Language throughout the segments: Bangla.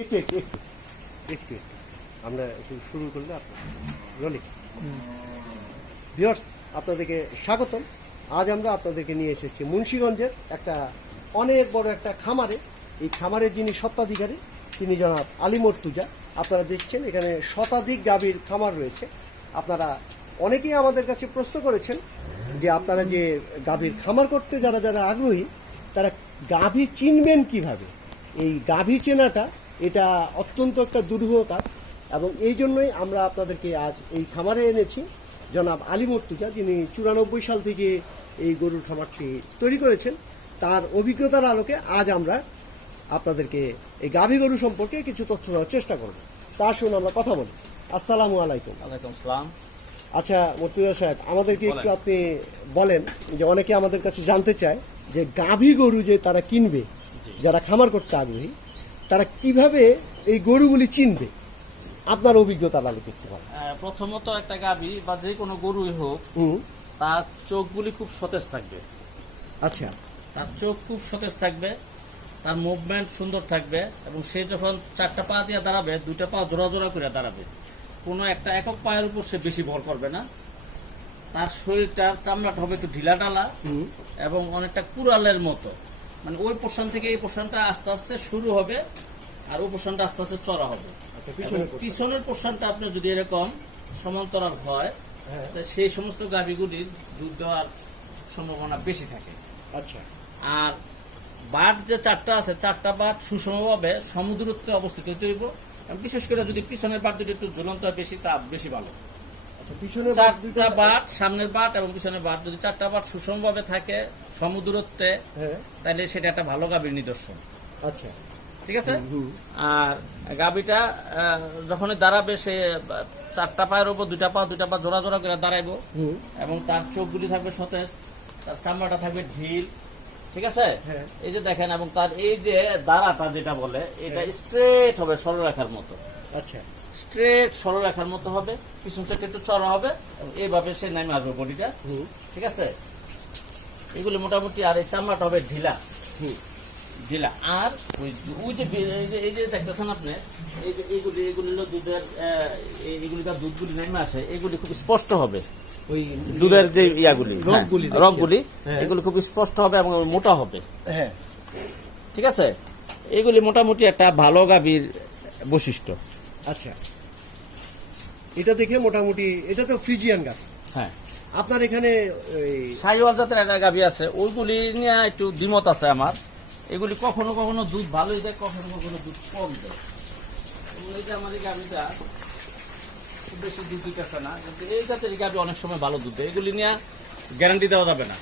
একটু একটু একটু একটু একটু। শুরু করলে আপনার রলি আপনাদেরকে স্বাগতম। আজ আমরা আপনাদেরকে নিয়ে এসেছি মুন্সীগঞ্জের একটা অনেক বড় একটা খামারে। এই খামারের যিনি সত্ত্বাধিকারী তিনি জনাব আলী মর্তুজা আপনারা দেখছেন, এখানে শতাধিক গাভীর খামার রয়েছে। আপনারা অনেকেই আমাদের কাছে প্রশ্ন করেছেন যে আপনারা যে গাভীর খামার করতে যারা যারা আগ্রহী, তারা গাভী চিনবেন কীভাবে? এই গাভী চেনাটা এটা অত্যন্ত একটা দুরূহ কাজ এবং এই জন্যই আমরা আপনাদেরকে আজ এই খামারে এনেছি। জনাব আলী মর্তুজা যিনি চুরানব্বই সাল থেকে এই গরুর খামারটি তৈরি করেছেন তার অভিজ্ঞতার আলোকে আজ আমরা আপনাদেরকে এই গাভী গরু সম্পর্কে কিছু তথ্য দেওয়ার চেষ্টা করব। তা আসুন আমরা কথা বলি। আসসালামু আলাইকুম। ওয়ালাইকুম সালাম আচ্ছা মর্তুজা সাহেব আমাদেরকে একটু আপনি বলেন যে অনেকে আমাদের কাছে জানতে চায় যে গাভী গরু যে তারা কিনবে যারা খামার করতে আগ্রহী তারা কীভাবে এই গরুগুলি চিনবে? আপনার অভিজ্ঞতা আলো করতে আহ, প্রথমত একটা গাভী বা যে কোনো গরুই হোক তার চোখগুলি খুব সতেজ থাকবে। আচ্ছা। তার চোখ খুব সতেজ থাকবে তার মুভমেন্ট সুন্দর থাকবে এবং সে যখন চারটা পা দিয়ে দাঁড়াবে দুইটা পা জোড়া জোড়া করে দাঁড়াবে কোনো একটা একক পায়ের উপর সে বেশি ভর করবে না। তার শরীরটার চামড়াটা হবে একটু ঢিলা ডালা হুম। এবং অনেকটা কুড়ালের মতো। মানে ওই পোর্শন থেকে এই পোর্শনটা আস্তে আস্তে শুরু হবে আর ওই পোর্শনটা আস্তে আস্তে চড়া হবে। আচ্ছা? পিছনের পোর্শনটা আপনার যদি এরকম সমান্তরাল হয় হ্যাঁ। তা সেই সমস্ত গাভীগুলির দুধ দেওয়ার সম্ভাবনা বেশি থাকে। আচ্ছা। আর বাট যে চারটা আছে চারটা বাট সুষমভাবে সমুদ্রত্বে অবস্থিত হইতে হইব বিশেষ করে যদি পিছনের বাট দুটি একটু হয় বেশি তা বেশি ভালো। চারটা বাট সামনের বাট এবং পিছনের বাট যদি চারটা বাট সুষমভাবে থাকে সমুদ্রত্বে হ্যাঁ। তাহলে সেটা একটা ভালো গাভীর নিদর্শন। আচ্ছা। ঠিক আছে? আর গাভীটা আহ, যখনই দাঁড়াবে সে চারটা পায়ের উপর দুইটা পা দুইটা পা জোড়া জোড়া করে দাঁড়াইবো। এবং তার চোখগুলি থাকবে সতেজ তার চামড়াটা থাকবে ঢিল। ঠিক আছে? হ্যাঁ। এই যে দেখেন এবং তার এই যে দাঁড়াটা যেটা বলে এটা স্ট্রেট হবে সরলরেখার মতো। আচ্ছা। স্ট্রেট সরলরেখার মতো হবে পিছন থেকে একটু চড়া হবে এইভাবে সে নামে আসবে বডিটা। ঠিক আছে? এগুলি মোটামুটি আর এই চামড়াটা হবে ঢিলা। ঢিলা। আর ওই ওই যে এই যে- দেখতেছেন আপনি এই যে এইগুলি এগুলি হলো দুধের আহ, এই- এগুলি তার দুধগুলি নেমে আসে এগুলি খুব স্পষ্ট হবে। ওই দুধের যে ইয়াগুলি রগগুলি হ্যাঁ। রগগুলি হ্যাঁ। এগুলি খুব স্পষ্ট হবে এবং মোটা হবে। হ্যাঁ। ঠিক আছে? এগুলি মোটামুটি একটা ভালো গাভীর বৈশিষ্ট্য। আচ্ছা। এটা দেখে মোটামুটি এটা তো ফ্রিজিয়ান গাছ। হ্যাঁ। আপনার এখানে সাইওয়াল জাতের একটা গাভী আছে। ওইগুলি নিয়ে একটু দ্বিমত আছে আমার। এগুলি কখনো কখনো দুধ ভালোই দেয় কখনো কখনো দুধ কম দেয়। এবং এই যে আমার এই গাভীটা খুব বেশি দুধ দিতেছে না কিন্তু এই জাতের গাভী অনেক সময় ভালো দুধ দেয়। এগুলি নিয়ে গ্যারান্টি দেওয়া যাবে না।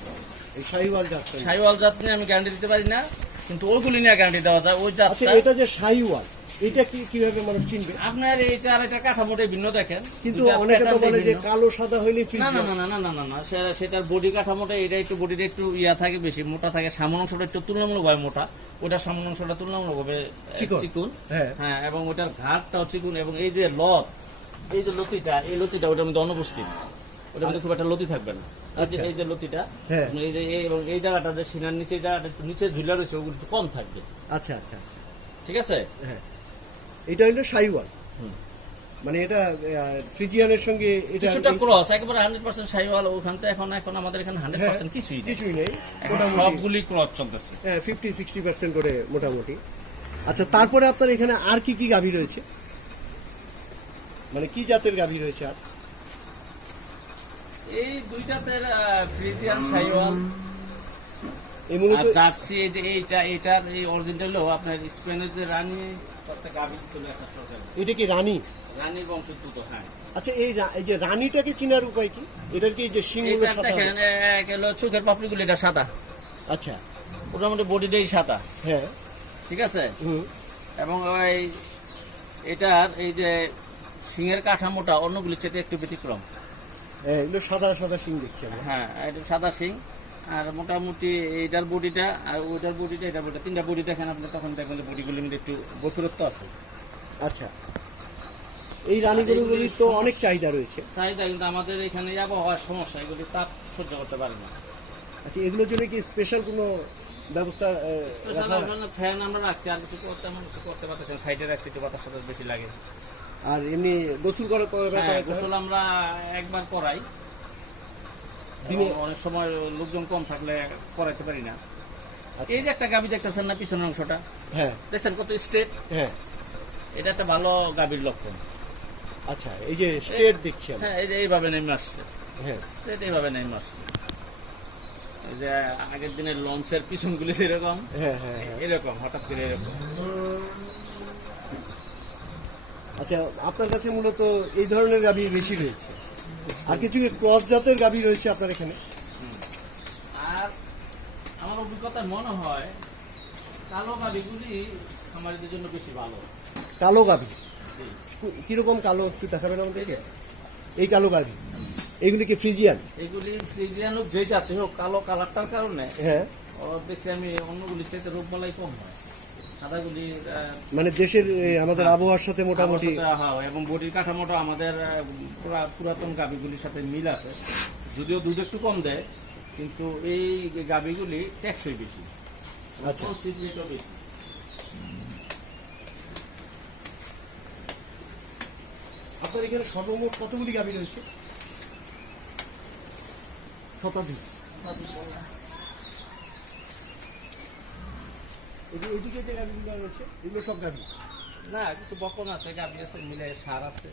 এই শাহিওয়াল গাছটা সাইওয়াল জাত নিয়ে আমি গ্যারান্টি দিতে পারি না কিন্তু ওইগুলি নিয়ে গ্যারান্টি দেওয়া যায়। ওই জাত এটা যে শাহিওয়াল এটা কি কীভাবে মানুষ চিনবে? আপনার এইটা আর এটা কাঠামোটাই ভিন্ন দেখেন। কিন্তু অনেকে তো বলে যে কালো সাদা হইলে না না না না না না না সেটার বডি কাঠামোটা এটা একটু বডিটা একটু ইয়া থাকে বেশি মোটা থাকে। সামন অংশটা একটু তুলনামূলকভাবে মোটা। ওটার সামন অংশটা তুলনামূলকভাবে চিকুন। হ্যাঁ। হ্যাঁ এবং ওটার ঘাটটাও চিকুন এবং এই যে লত এই যে লতিটা এই লতিটা ওটার মধ্যে অনুপস্থিত। ওটার মধ্যে খুব একটা লতি থাকবে না। এই যে- আচ্ছা। লতিটা হ্যাঁ। এই যে এই- এবং এই জায়গাটা যে সিনার নিচে জায়গাটা নিচে ঝুলে রয়েছে ওগুলো কম থাকবে। আচ্ছা আচ্ছা। ঠিক আছে? হ্যাঁ। এটা হইল সাইওয়াল। মানে এটা ফ্রিজিয়ানের সঙ্গে এটা কিছুটা ক্রস একেবারে হান্ড্রেড পার্সেন্ট সাইওয়াল ওখান থেকে এখন এখন আমাদের এখানে হান্ড্রেড পার্সেন্ট কিছুই নেই। কিছুই নেই সবগুলি ক্রস চলতেছে। হ্যাঁ ফিফটি সিক্সটি পার্সেন্ট করে মোটামুটি। আচ্ছা তারপরে আপনার এখানে আর কি কি গাভী রয়েছে? মানে কি জাতের গাভী রয়েছে আর? এই দুইটাতে ফ্রিজিয়ান সাইওয়াল। এই মূলত জার্সি এই যে এইটা এইটার এই অরিজিনাল হলো আপনার স্পেনের যে রানী এটা কি রানী? রানীর বংশোদ্ভূত হ্যাঁ। আচ্ছা এই যে রানীটাকে চিনার উপায় কি? এটার কি যে শিংগুলো সাদা? দেখেন চোখের পাপড়িগুলো এটা সাদা। আচ্ছা। মোটামুটি বডিটাই সাদা। হ্যাঁ। ঠিক আছে? হুম। এবং ওই এটার এই যে সিংহের কাঠামোটা অন্যগুলির চেয়ে একটু ব্যতিক্রম। হ্যাঁ এগুলো সাদা সাদা শিং দেখছি হ্যাঁ এটা সাদা সিং। আর মোটামুটি এইটার বডিটা আর ওইটার বডিটা এটার বডিটা তিনটা বডি দেখেন আপনি তখন দেখবেন বডিগুলির মধ্যে একটু বৈপরীত্য আছে। আচ্ছা। এই রানী গরুগুলির তো অনেক চাহিদা রয়েছে। চাহিদা কিন্তু আমাদের এখানে আবহাওয়ার সমস্যা এগুলি তাপ সহ্য করতে পারে না। আচ্ছা এগুলোর জন্য কি স্পেশাল কোনো ব্যবস্থা স্পেশাল ফ্যান আমরা রাখছি আর কিছু করতে আমরা কিছু করতে পারতেছি। সাইডে রাখছি একটু বাতাস সাতাস বেশি লাগে। আর এমনি গোসল করার হ্যাঁ গোসল আমরা একবার করাই। দিনে- অনেক সময় লোকজন কম থাকলে করাইতে পারি না। আচ্ছা। এই যে একটা গাবি দেখতেছেন না পিছনের অংশটা? হ্যাঁ। দেখছেন কত স্ট্রেট হ্যাঁ। এটা একটা ভালো গাবির লক্ষণ। আচ্ছা এই যে স্টেট দেখছি হ্যাঁ এই যে এইভাবে নেমে আসছে। হ্যাঁ। স্ট্রেট এইভাবে নেমে আসছে। এই যে আগের দিনের লঞ্চের পিছনগুলি যেরকম হ্যাঁ হ্যাঁ হ্যাঁ। এরকম হঠাৎ করে এরকম। আচ্ছা আপনার কাছে মূলত এই ধরনের গাবি বেশি রয়েছে? আর কিছু ক্রস জাতের গাভী রয়েছে আপনার এখানে? আর আমার অভিজ্ঞতায় মনে হয় কালো গাবিগুলি খামারিদের জন্য বেশি ভালো। কালো গাভী। কীরকম কালো একটু দেখাবেন আমাদেরকে? এই কালো গাভী। এগুলি কি ফ্রিজিয়ান? এগুলি ফ্রিজিয়ান হোক যে জাতি হোক কালো কালারটার কারণে হ্যাঁ। দেখছি আমি অন্যগুলির চাইতে রোগ বলাই কম হয়। মানে দেশের আমাদের আবহাওয়ার সাথে মোটামুটি সাথে, হ্যাঁ, এবং বডির কাঠামোটা আমাদের পুরাতন গাবিগুলির সাথে মিল আছে। যদিও দুধ একটু কম দেয় কিন্তু এই গাবিগুলি টেকসই বেশি। আচ্ছা। বেশি। আপনার এখানে সর্বমোট কতগুলি গাভী রয়েছে? শতাধিক। এই যে এইদিকে রয়েছে এগুলো সব গাভী? না কিছু বকন আছে গাবি আছে মিলে সার আছে।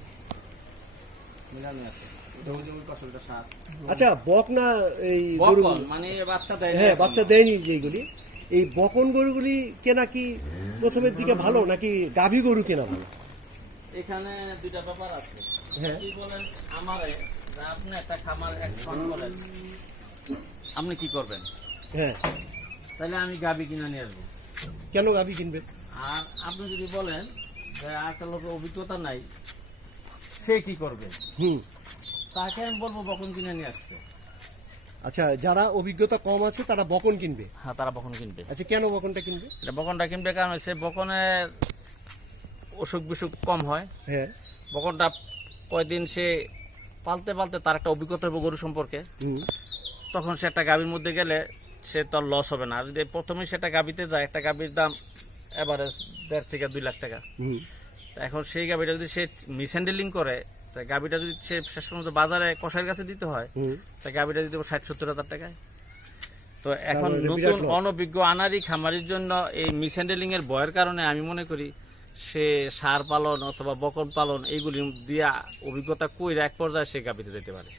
মিলানো আছে। ওটা ওই যে ওই পাশে ওটা সার। আচ্ছা বক না এই মানে বাচ্চা দেয় হ্যাঁ বাচ্চা দেয়নি যেগুলি। এই বকন গরুগুলি কেনা কি প্রথমের দিকে ভালো নাকি গাভী গরু কেনা ভালো? এখানে দুইটা ব্যাপার আছে। হ্যাঁ। কি বলেন আমারে যে আপনি একটা খামার এক করেন আপনি কি করবেন হ্যাঁ। তাহলে আমি গাবি কিনা নিয়ে আসব। কেন গাভী কিনবেন আর আপনি যদি বলেন যে একটা লোকের অভিজ্ঞতা নাই সে কি করবে? হুম। তাকে আমি বলব বকন কিনে নিয়ে আসতে। আচ্ছা যারা অভিজ্ঞতা কম আছে তারা বকন কিনবে? হ্যাঁ তারা বকন কিনবে। আচ্ছা কেন বকনটা কিনবে? এটা বকনটা কিনবে কারণ হচ্ছে বকনের অসুখ বিসুখ কম হয়। হ্যাঁ। বকনটা কয়দিন সে পালতে পালতে তার একটা অভিজ্ঞতা হবে গরু সম্পর্কে। তখন সে একটা গাভীর মধ্যে গেলে সে তার লস হবে না। আর যদি প্রথমে সেটা গাভীতে যায় একটা গাভীর দাম এভারেজ দেড় থেকে দুই লাখ টাকা। এখন সেই গাভীটা যদি সে মিসহ্যান্ডেলিং করে তা গাভীটা যদি সে শেষ পর্যন্ত বাজারে কষাইয়ের কাছে দিতে হয় তা গাভীটা দিতে ষাট সত্তর হাজার টাকায়। তো এখন নতুন অনভিজ্ঞ আনারি খামারির জন্য এই মিসহ্যান্ডেলিং এর ভয়ের কারণে আমি মনে করি সে সার পালন অথবা বকন পালন এইগুলি দিয়া অভিজ্ঞতা কইরা এক পর্যায়ে সে গাভীতে যেতে পারে।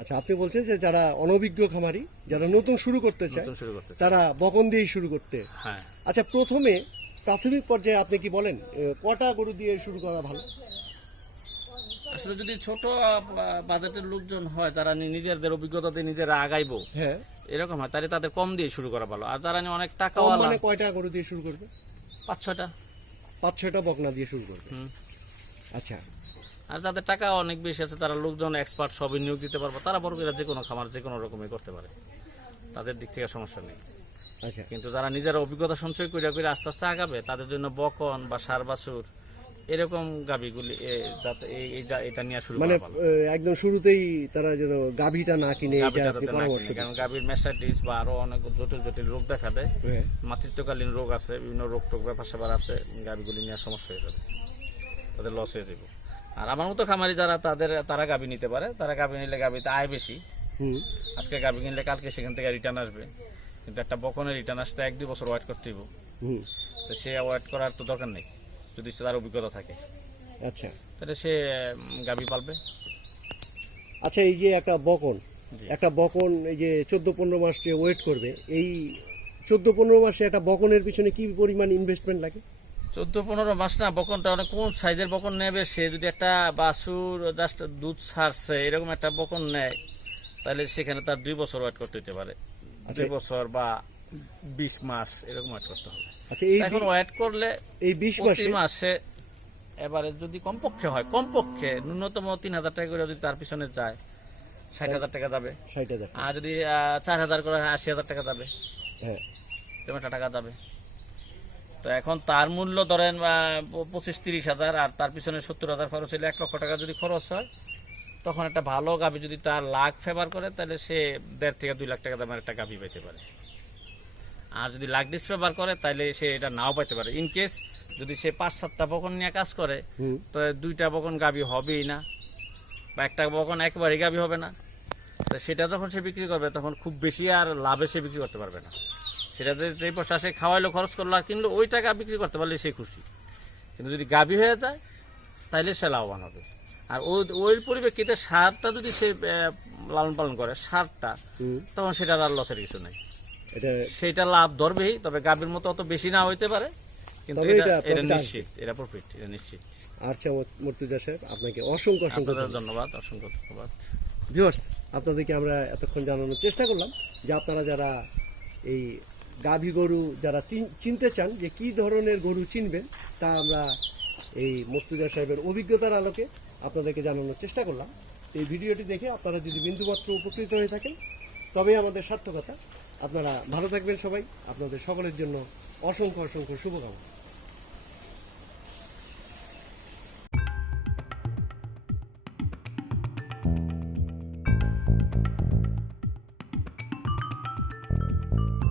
আচ্ছা আপনি বলছেন যে যারা অনভিজ্ঞ খামারি যারা নতুন শুরু করতে চায় তারা বকন দিয়েই শুরু করতে। হ্যাঁ। আচ্ছা প্রথমে প্রাথমিক পর্যায়ে আপনি কি বলেন কটা গরু দিয়ে শুরু করা ভালো? আসলে যদি ছোট বাজেটের লোকজন হয় তারা নিজেদের অভিজ্ঞতাতে নিজেরা আগাইবো হ্যাঁ। এরকম হয় তাহলে তাদের কম দিয়ে শুরু করা ভালো। আর যারা অনেক টাকাওয়ালা মানে কয়টা গরু দিয়ে শুরু করবে? পাঁচ ছয়টা। পাঁচ ছয়টা বকনা দিয়ে শুরু করবে। আচ্ছা আর যাদের টাকা অনেক বেশি আছে তারা লোকজন এক্সপার্ট সবই নিয়োগ দিতে পারবে। তারা বড় করে যে কোনো খামার যে কোনো রকমই করতে পারে। তাদের দিক থেকে সমস্যা নেই। আচ্ছা। কিন্তু যারা নিজেরা অভিজ্ঞতা সঞ্চয় করে করে আস্তে আস্তে আগাবে তাদের জন্য বকন বা সার বাছুর এরকম যা- এটা নিয়ে শুরু মানে একদম শুরুতেই তারা যেন গাভীটা না কিনে কারণ। গাভীর মেসাইটিস বা আরও অনেক জটিল জটিল রোগ দেখা দেয়। হ্যাঁ। মাতৃত্বকালীন রোগ আছে বিভিন্ন রোগ টোগ ব্যাপার স্যাপার আছে গাভীগুলি নিয়ে সমস্যা হয়ে যাবে। তাদের লস হয়ে যাবে। আর আমার মতো খামারি যারা তাদের তারা গাভী নিতে পারে। তারা গাভী নিলে গাভীতে আয় বেশি। হুম। আজকে গাভী কিনলে কালকে সেখান থেকে রিটার্ন আসবে। কিন্তু একটা বকনের রিটার্ন আসতে এক দুই বছর ওয়েট করতে হইব। হুম। তো সে ওয়েট করার তো দরকার নেই যদি তার অভিজ্ঞতা থাকে। আচ্ছা। তাহলে সে গাভী পালবে। আচ্ছা এই যে একটা বকন একটা বকন এই যে চোদ্দ পনেরো মাস যে ওয়েট করবে এই চোদ্দ পনেরো মাসে একটা বকনের পিছনে কি পরিমাণ ইনভেস্টমেন্ট লাগে? চোদ্দ পনেরো মাস না বকনটা অনেক কোন সাইজের বকন নেবে? সে যদি একটা বাছুর জাস্ট দুধ ছাড়ছে এরকম একটা বকন নেয় তাহলে সেখানে তার দুই বছর ওয়েট করতে হতে পারে। আচ্ছা। দুই বছর বা বিশ মাস এরকম ওয়েট করতে হবে। আচ্ছা এখন ওয়েট করলে এই বিশ মাসে এবারে যদি কমপক্ষে হয় কমপক্ষে ন্যূনতম তিন হাজার টাকা করে যদি তার পিছনে যায় ষাট হাজার টাকা যাবে। ষাট হাজার আর যদি চার হাজার করে আশি হাজার টাকা যাবে হ্যাঁ। টাকা যাবে। তো এখন তার মূল্য ধরেন পঁচিশ তিরিশ হাজার আর তার পিছনে সত্তর হাজার খরচ হলে এক লক্ষ টাকা যদি খরচ হয় তখন একটা ভালো গাভি যদি তার লাখ ফেভার করে তাহলে সে দেড় থেকে দুই লাখ টাকা দামের একটা গাভি পেতে পারে। আর যদি লাগডিস ব্যবহার করে তাহলে সে এটা নাও পাইতে পারে। ইন কেস যদি সে পাঁচ সাতটা বকন নিয়ে কাজ করে। তো দুইটা বকন গাবি হবেই না বা একটা বকন একেবারেই গাবি হবে না। তো সেটা যখন সে বিক্রি করবে তখন খুব বেশি আর লাভে সে বিক্রি করতে পারবে না। সেটা যে যে পয়সা সে খাওয়াইলো খরচ করল কিনলো ওই টাকা বিক্রি করতে পারলে সে খুশি। কিন্তু যদি গাবি হয়ে যায় তাহলে সে লাভবান হবে। আর ওই ওই পরিপ্রেক্ষিতে সারটা যদি সে লালন পালন করে সারটা তখন সেটার আর লসের কিছু নাই। সেটা লাভ ধরবেই তবে গাভীর মতো অত বেশি না হইতে পারে কিন্তু এটা এটা এটা নিশ্চিত এটা প্রফিট এটা নিশ্চিত। আচ্ছা মর্তুজা সাহেব আপনাকে অসংখ্য অসংখ্য ধন্যবাদ। অসংখ্য ধন্যবাদ। ভিউয়ার্স আপনাদেরকে আমরা এতক্ষণ জানানোর চেষ্টা করলাম যে আপনারা যারা এই গাভী গরু যারা চিন- চিনতে চান যে কি ধরনের গরু চিনবেন, তা আমরা এই মর্তুজা সাহেবের অভিজ্ঞতার আলোকে আপনাদেরকে জানানোর চেষ্টা করলাম। এই ভিডিওটি দেখে আপনারা যদি বিন্দুমাত্র উপকৃত হয়ে থাকেন, তবেই আমাদের সার্থকতা। আপনারা ভালো থাকবেন সবাই। আপনাদের সকলের জন্য অসংখ্য অসংখ্য শুভকামনা।